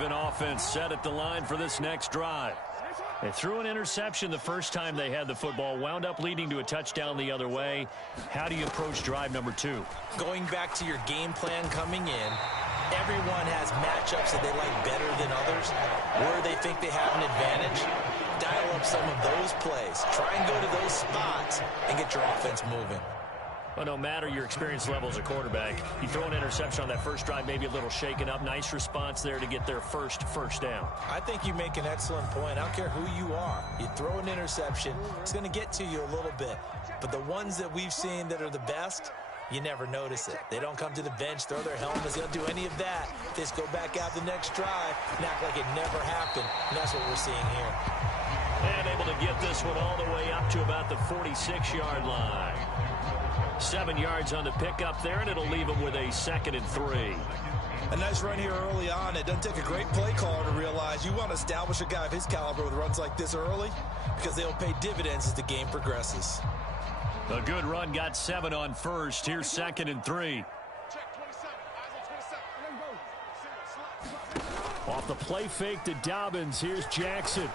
Raven offense set at the line for this next drive. They threw an interception the first time they had the football, wound up leading to a touchdown the other way. How do you approach drive number 2? Going back to your game plan coming in, everyone has matchups that they like better than others. Where they think they have an advantage, dial up some of those plays. Try and go to those spots and get your offense moving. Well, no matter your experience level as a quarterback, you throw an interception on that first drive, maybe a little shaken up. Nice response there to get their first down. I think you make an excellent point. I don't care who you are. You throw an interception, it's going to get to you a little bit. But the ones that we've seen that are the best, you never notice it. They don't come to the bench, throw their helmets. They don't do any of that. They just go back out the next drive and act like it never happened. And that's what we're seeing here. And able to get this one all the way up to about the 46-yard line. 7 yards on the pickup there, and it'll leave them with a 2nd and 3. A nice run here early on. It doesn't take a great play caller to realize you want to establish a guy of his caliber with runs like this early because they'll pay dividends as the game progresses. A good run, got 7 on first. Here's 2nd and 3. Off the play fake to Dobbins. Here's Jackson.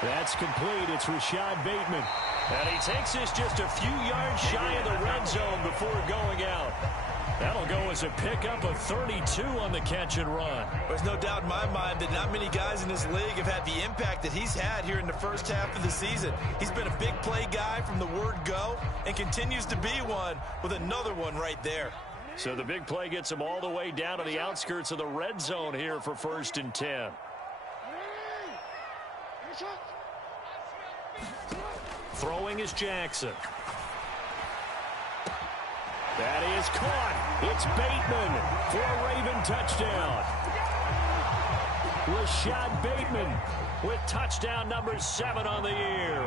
That's complete. It's Rashad Bateman. And he takes this just a few yards shy of the red zone before going out. That'll go as a pickup of 32 on the catch and run. There's no doubt in my mind that not many guys in this league have had the impact that he's had here in the first half of the season. He's been a big play guy from the word go and continues to be one with another one right there. So the big play gets him all the way down to the outskirts of the red zone here for 1st and 10. Throwing is Jackson. That is caught. It's Bateman for a Raven touchdown. Rashad Bateman with touchdown number 7 on the year.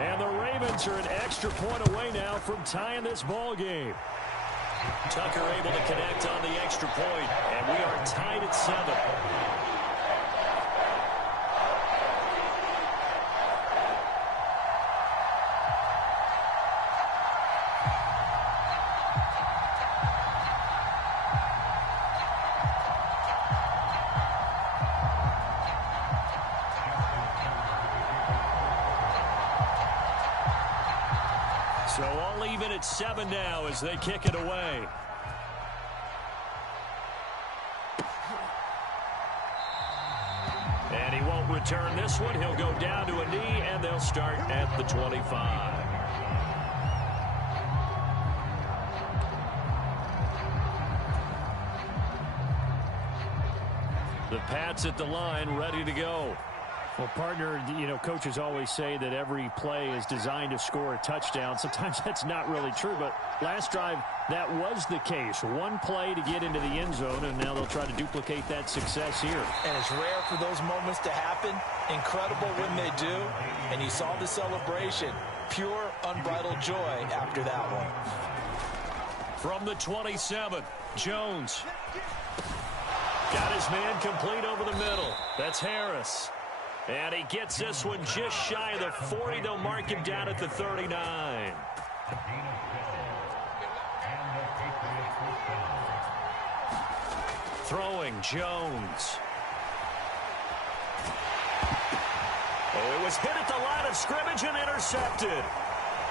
And the Ravens are an extra point away now from tying this ball game. Tucker able to connect on the extra point, and we are tied at 7. So all even at 7 now as they kick it away. And he won't return this one. He'll go down to a knee, and they'll start at the 25. The Pats at the line, ready to go. Well, partner, you know, coaches always say that every play is designed to score a touchdown. Sometimes that's not really true, but last drive, that was the case. One play to get into the end zone, and now they'll try to duplicate that success here. And it's rare for those moments to happen. Incredible when they do. And you saw the celebration. Pure, unbridled joy after that one. From the 27, Jones. Got his man complete over the middle. That's Harris. And he gets this one just shy of the 40. They'll mark him down at the 39. Throwing, Jones. Oh, it was hit at the line of scrimmage and intercepted.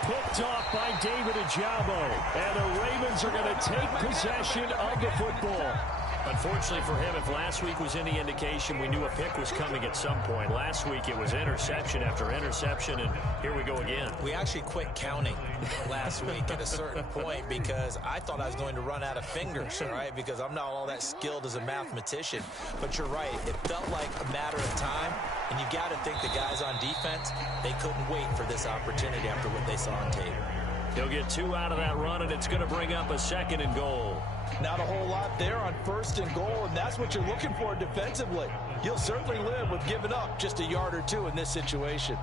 Picked off by David Ajabo. And the Ravens are going to take possession of the football. Unfortunately for him, if last week was any indication, we knew a pick was coming at some point. Last week it was interception after interception, and here we go again. We actually quit counting last week at a certain point because I thought I was going to run out of fingers, all right, because I'm not all that skilled as a mathematician. But you're right. It felt like a matter of time, and you got to think the guys on defense, they couldn't wait for this opportunity after what they saw on tape. He'll get 2 out of that run, and it's going to bring up a 2nd and goal. Not a whole lot there on 1st and goal, and that's what you're looking for defensively. You'll certainly live with giving up just a yard or 2 in this situation.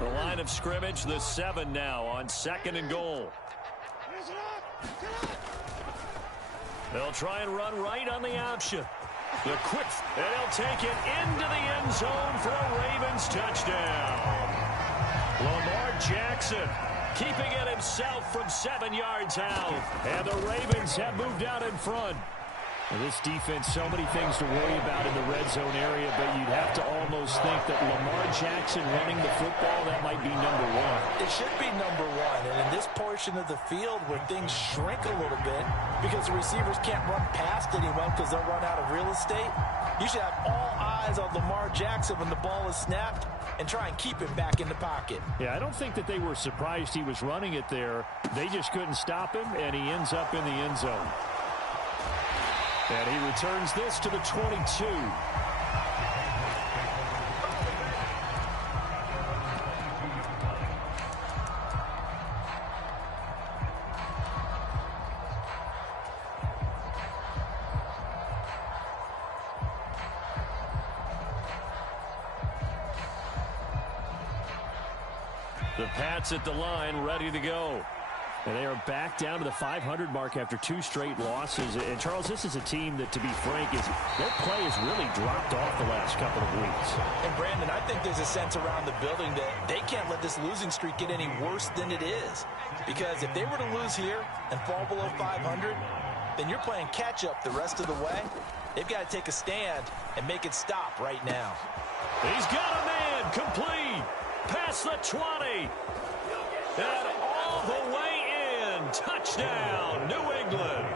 The line of scrimmage, the 7 now on 2nd and goal. They'll try and run right on the option. The quick, and he'll take it into the end zone for a Ravens touchdown. Lamar Jackson keeping it himself from 7 yards out. And the Ravens have moved out in front. And this defense, so many things to worry about in the red zone area, but you'd have to almost think that Lamar Jackson running the football, that might be number one. It should be number one. And in this portion of the field where things shrink a little bit because the receivers can't run past anyone because they'll run out of real estate, you should have all eyes on Lamar Jackson when the ball is snapped and try and keep him back in the pocket. Yeah, I don't think that they were surprised he was running it there. They just couldn't stop him, and he ends up in the end zone. And he returns this to the 22. The Pats at the line, ready to go. And they are back down to the 500 mark after 2 straight losses. And, Charles, this is a team that, to be frank, their play has really dropped off the last couple of weeks. And, Brandon, I think there's a sense around the building that they can't let this losing streak get any worse than it is. Because if they were to lose here and fall below 500, then you're playing catch-up the rest of the way. They've got to take a stand and make it stop right now. He's got a man complete. Past the 20. And all the way in. Touchdown, New England.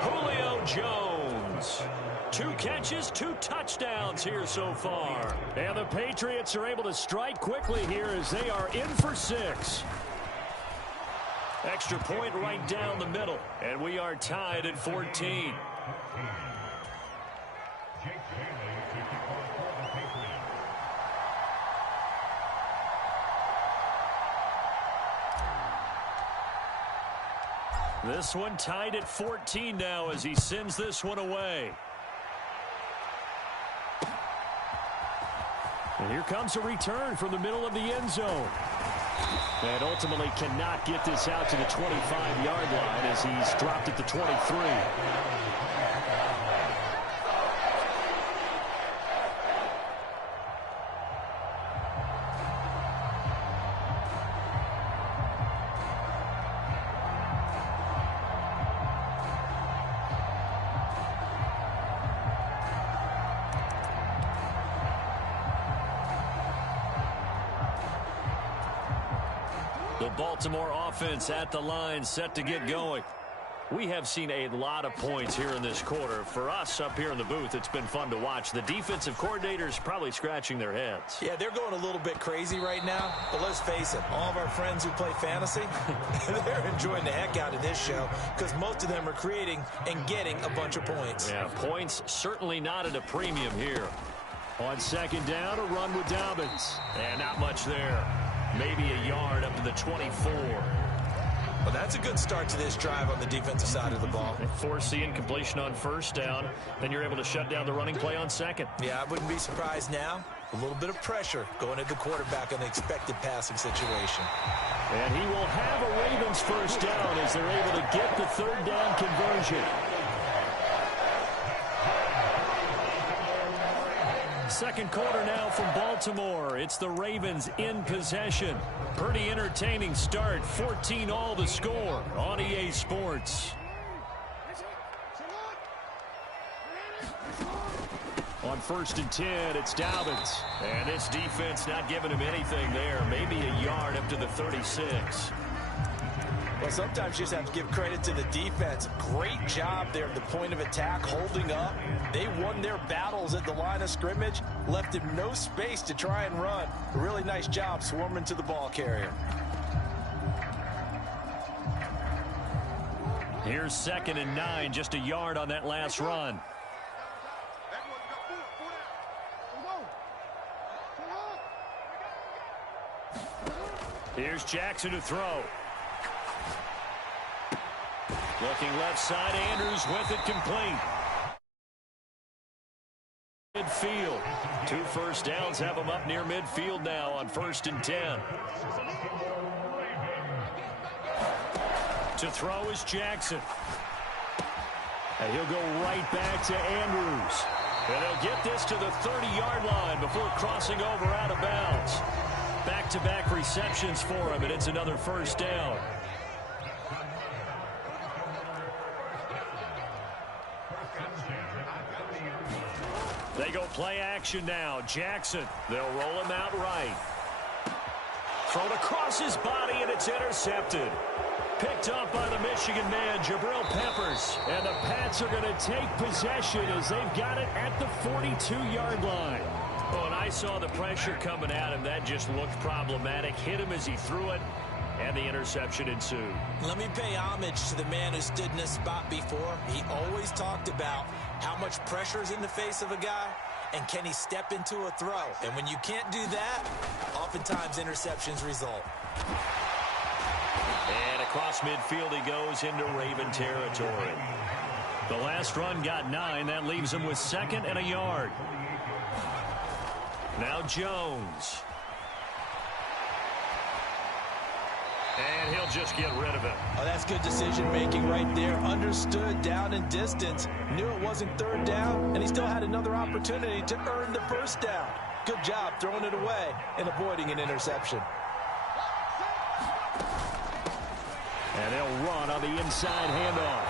Julio Jones. 2 catches, 2 touchdowns here so far. And the Patriots are able to strike quickly here as they are in for 6. Extra point right down the middle. And we are tied at 14. This one tied at 14 now as he sends this one away. And here comes a return from the middle of the end zone. And ultimately cannot get this out to the 25-yard line as he's dropped at the 23. The Baltimore offense at the line, set to get going. We have seen a lot of points here in this quarter. For us up here in the booth, it's been fun to watch. The defensive coordinators probably scratching their heads. Yeah, they're going a little bit crazy right now. But let's face it, all of our friends who play fantasy, they're enjoying the heck out of this show because most of them are creating and getting a bunch of points. Yeah, points certainly not at a premium here. On second down, a run with Dobbins. And not much there. Maybe a yard up to the 24. Well, that's a good start to this drive on the defensive side of the ball. They force the incompletion on first down. Then you're able to shut down the running play on second. Yeah, I wouldn't be surprised now. A little bit of pressure going at the quarterback on the expected passing situation. And he will have a Ravens first down as they're able to get the third down conversion. Second quarter now from Baltimore. It's the Ravens in possession. Pretty entertaining start. 14-all the score on EA Sports. On first and 10, it's Dobbins. And this defense not giving him anything there. Maybe a yard up to the 36. Well, sometimes you just have to give credit to the defense. Great job there at the point of attack, holding up. They won their battles at the line of scrimmage, left him no space to try and run. A really nice job swarming to the ball carrier. Here's 2nd and 9, just a yard on that last run. Here's Jackson to throw. Looking left side, Andrews with it complete. Midfield. 2 first downs have him up near midfield now on 1st and 10. To throw is Jackson. And he'll go right back to Andrews. And they'll get this to the 30-yard line before crossing over out of bounds. Back-to-back receptions for him, and it's another first down. They go play action now. Jackson, they'll roll him out right. Thrown across his body, and it's intercepted. Picked up by the Michigan man, Jabril Peppers. And the Pats are going to take possession as they've got it at the 42-yard line. Oh, and I saw the pressure coming at him. That just looked problematic. Hit him as he threw it, and the interception ensued. Let me pay homage to the man who stood in this spot before. He always talked about how much pressure is in the face of a guy, and can he step into a throw. And when you can't do that, oftentimes interceptions result. And across midfield he goes into Raven territory. The last run got 9. That leaves him with 2nd and a yard. Now Jones. And he'll just get rid of it. Oh, that's good decision-making right there. Understood down and distance. Knew it wasn't 3rd down, and he still had another opportunity to earn the 1st down. Good job throwing it away and avoiding an interception. And they'll run on the inside handoff.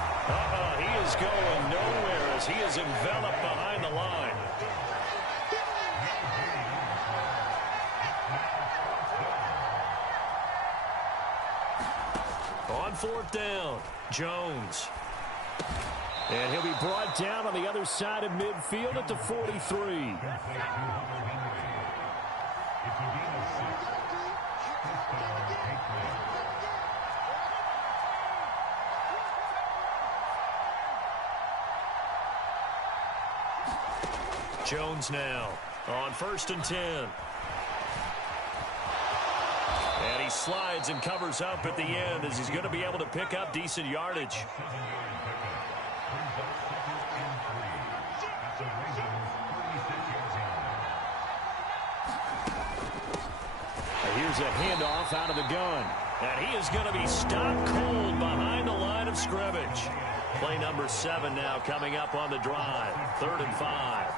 He is going nowhere as he is enveloped behind the line. On 4th down, Jones. And he'll be brought down on the other side of midfield at the 43. Jones now on 1st and 10. And he slides and covers up at the end as he's going to be able to pick up decent yardage. Here's a handoff out of the gun. And he is going to be stopped cold behind the line of scrimmage. Play number 7 now coming up on the drive. 3rd and 5.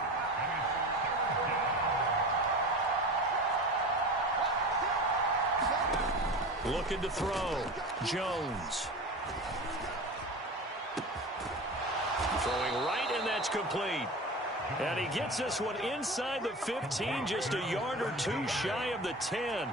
Looking to throw. Jones. Throwing right, and that's complete. And he gets this one inside the 15, just a yard or 2 shy of the 10.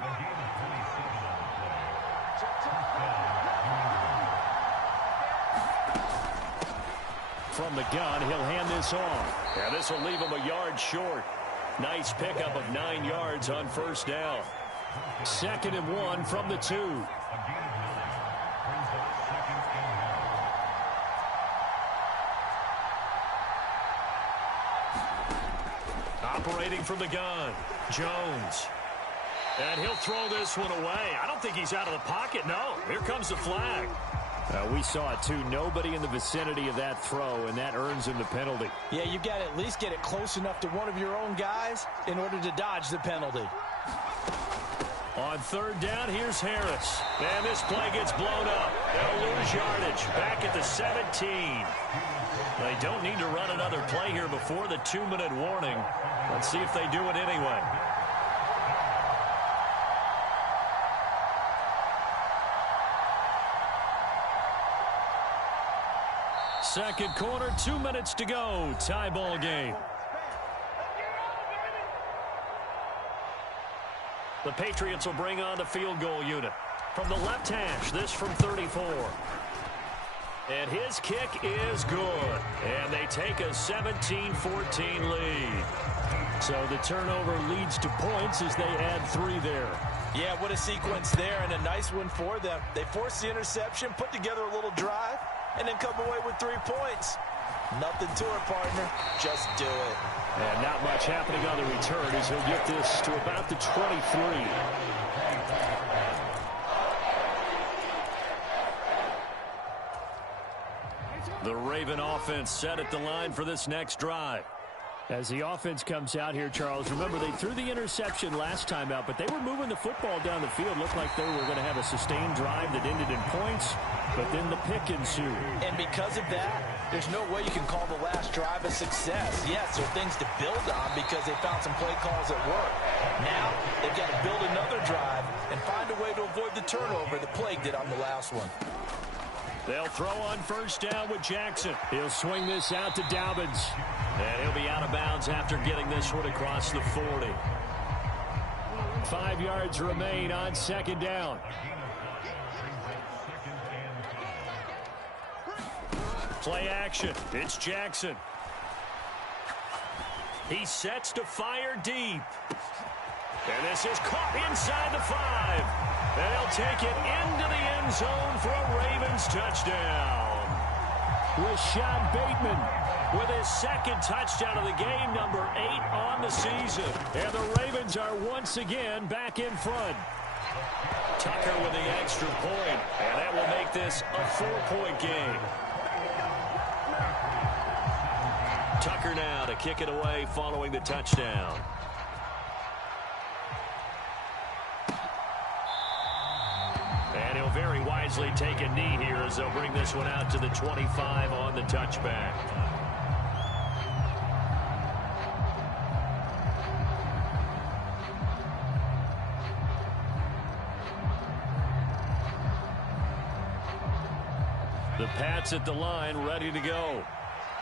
From the gun, he'll hand this off. And this will leave him a yard short. Nice pickup of 9 yards on 1st down. 2nd and 1 from the 2. Operating from the gun, Jones. And he'll throw this one away. I don't think he's out of the pocket. No, here comes the flag. We saw it, too. Nobody in the vicinity of that throw, and that earns him the penalty. Yeah, you've got to at least get it close enough to one of your own guys in order to dodge the penalty. On 3rd down, here's Harris. And this play gets blown up. They'll lose yardage. Back at the 17. They don't need to run another play here before the 2-minute warning. Let's see if they do it anyway. Second quarter, 2 minutes to go. Tie ball game. The Patriots will bring on the field goal unit. From the left hash, this from 34. And his kick is good. And they take a 17-14 lead. So the turnover leads to points as they add 3 there. Yeah, what a sequence there, and a nice one for them. They force the interception, put together a little drive, and then come away with 3 points. Nothing to it, partner. Just do it. And not much happening on the return as he'll get this to about the 23. The Raven offense set at the line for this next drive. As the offense comes out here, Charles, remember they threw the interception last time out, but they were moving the football down the field. Looked like they were going to have a sustained drive that ended in points. but then the pick ensued. And because of that, there's no way you can call the last drive a success. Yes, there are things to build on because they found some play calls that work. Now, they've got to build another drive and find a way to avoid the turnover the plague did on the last one. They'll throw on first down with Jackson. He'll swing this out to Dobbins. And he'll be out of bounds after getting this one across the 40. 5 yards remain on second down. Play action. It's Jackson. He sets to fire deep. And this is caught inside the 5. And he'll take it into the end zone for a Ravens touchdown. Rashad Bateman with his second touchdown of the game, number 8 on the season. And the Ravens are once again back in front. Tucker with the extra point, and that will make this a 4-point game. Tucker now to kick it away following the touchdown. And he'll very wisely take a knee here as they'll bring this one out to the 25 on the touchback. The Pats at the line, ready to go.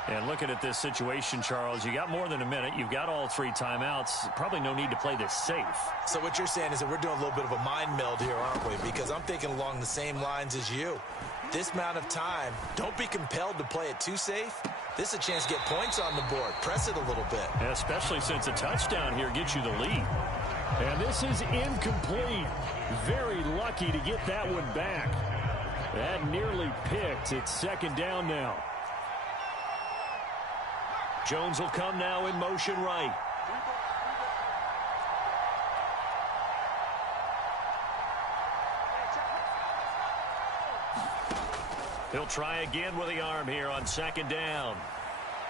And looking at this situation, Charles, you got more than a minute. You've got all 3 timeouts. Probably no need to play this safe. So what you're saying is that we're doing a little bit of a mind meld here, aren't we? Because I'm thinking along the same lines as you. This amount of time, don't be compelled to play it too safe. This is a chance to get points on the board. Press it a little bit. And especially since a touchdown here gets you the lead. And this is incomplete. Very lucky to get that one back. That nearly picked. It's second down now. Jones will come now in motion right. He'll try again with the arm here on second down.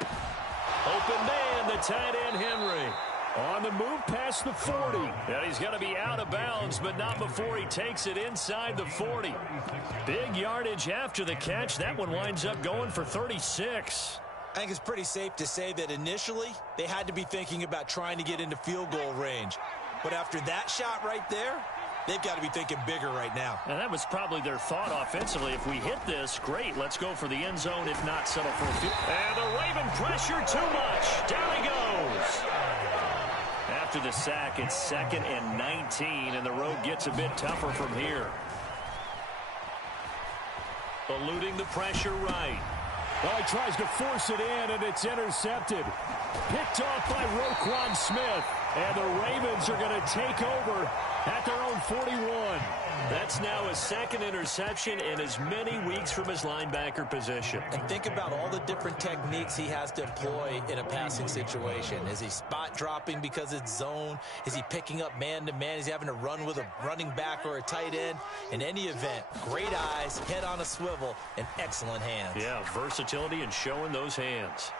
Open man, the tight end Henry. On the move past the 40. And he's going to be out of bounds, but not before he takes it inside the 40. Big yardage after the catch. That one winds up going for 36. I think it's pretty safe to say that initially they had to be thinking about trying to get into field goal range. But after that shot right there, they've got to be thinking bigger right now. And that was probably their thought offensively. If we hit this, great. Let's go for the end zone. If not, settle for a field. And the Raven pressure too much. Down he goes. After the sack, it's 2nd and 19, and the road gets a bit tougher from here. Eluding the pressure right. Well, he tries to force it in, and it's intercepted. Picked off by Roquan Smith. And the Ravens are going to take over at their own 41. That's now his 2nd interception in as many weeks from his linebacker position. And think about all the different techniques he has to employ in a passing situation. Is he spot dropping because it's zone? Is he picking up man-to-man? Is he having to run with a running back or a tight end? In any event, great eyes, head on a swivel, and excellent hands. Yeah, versatility and showing those hands.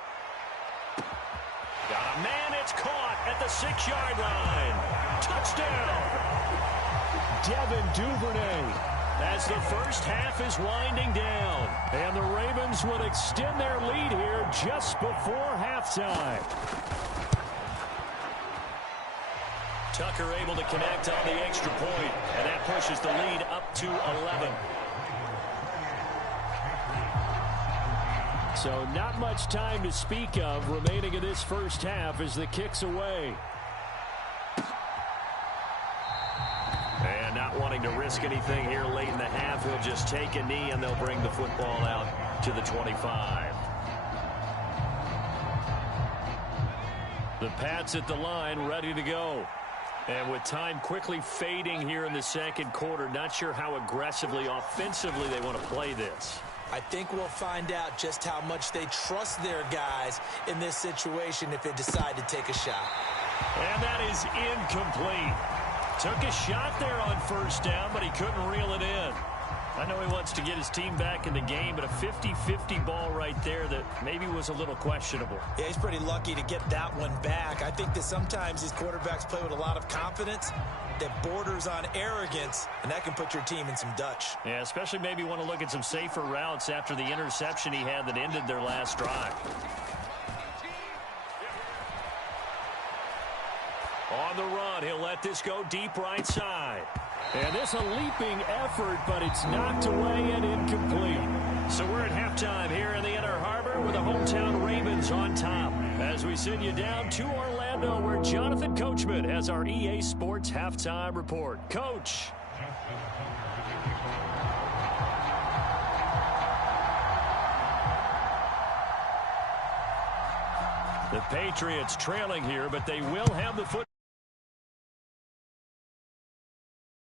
Got a man, it's caught at the 6-yard line. Touchdown. Devin Duvernay. As the first half is winding down. And the Ravens would extend their lead here just before halftime. Tucker able to connect on the extra point, and that pushes the lead up to 11. So not much time to speak of remaining in this first half as the kick's away. And not wanting to risk anything here late in the half, he'll just take a knee and they'll bring the football out to the 25. The Pats at the line ready to go. And with time quickly fading here in the second quarter, not sure how aggressively, offensively they want to play this. I think we'll find out just how much they trust their guys in this situation if they decide to take a shot. And that is incomplete. Took a shot there on first down, but he couldn't reel it in. I know he wants to get his team back in the game, but a 50-50 ball right there that maybe was a little questionable. Yeah, he's pretty lucky to get that one back. I think that sometimes these quarterbacks play with a lot of confidence that borders on arrogance, and that can put your team in some Dutch. Yeah, especially maybe want to look at some safer routes after the interception he had that ended their last drive. On the run, he'll let this go deep right side. And this a leaping effort, but it's knocked away and incomplete. So we're at halftime here in the Inner Harbor with the hometown Ravens on top. As we send you down to Orlando, where Jonathan Coachman has our EA Sports halftime report. Coach. The Patriots trailing here, but they will have the football.